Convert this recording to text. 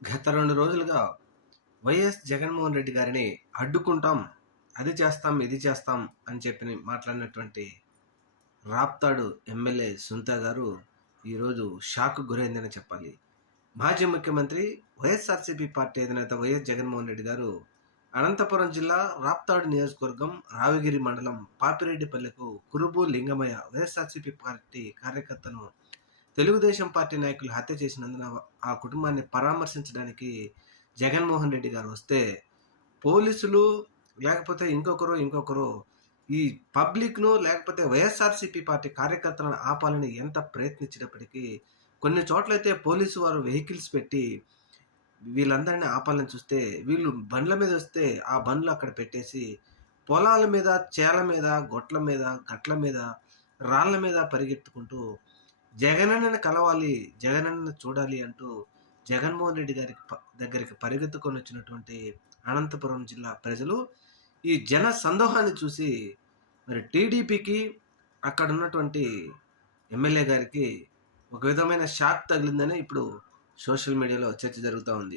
గత 2 రోజులుగా వైఎస్ జగన్మోహన్ రెడ్డి గారిని అడ్డుకుంటాం, అది చేస్తాం, ఇది చేస్తాం అని చెప్పి మాట్లాడినటువంటి రాప్తాడు ఎమ్మెల్యే సునీత గారు ఈరోజు షాక్‌కు గురైందని చెప్పాలి. మాజీ ముఖ్యమంత్రి వైఎస్ఆర్‌సీపీ పార్టీ అధినేత వైఎస్ జగన్మోహన్ రెడ్డి గారు అనంతపురం జిల్లా రాప్తాడు నియోజకవర్గం రావిగిరి మండలం పాపిరెడ్డిపల్లెకు కురుబు లింగమయ్య వైఎస్ఆర్‌సీపీ పార్టీ కార్యకర్తను తెలుగుదేశం పార్టీ నాయకులు హత్య చేసినందున ఆ కుటుంబాన్ని పరామర్శించడానికి జగన్మోహన్ రెడ్డి గారు వస్తే, పోలీసులు లేకపోతే ఇంకొకరు ఈ పబ్లిక్‌ను లేకపోతే వైఎస్ఆర్‌సీపీ పార్టీ కార్యకర్తలను ఆపాలని ఎంత ప్రయత్నించినప్పటికీ, కొన్ని చోట్లయితే పోలీసు వారు వెహికల్స్ పెట్టి వీళ్ళందరిని ఆపాలని చూస్తే, వీళ్ళు బండ్ల మీద వస్తే ఆ బండ్లు అక్కడ పెట్టేసి, పొలాల మీద, చేల మీద, గొట్ల మీద, గట్ల మీద, రాళ్ళ మీద పరిగెత్తుకుంటూ జగనన్నని కలవాలి, జగనన్నని చూడాలి అంటూ జగన్మోహన్ రెడ్డి గారికి దగ్గరికి పరిగెత్తుకొని వచ్చినటువంటి అనంతపురం జిల్లా ప్రజలు ఈ జన సందోహాన్ని చూసి మరి టీడీపీకి అక్కడ ఉన్నటువంటి ఎమ్మెల్యే గారికి ఒక విధమైన షాక్ తగిలిందని ఇప్పుడు సోషల్ మీడియాలో చర్చ జరుగుతూ ఉంది.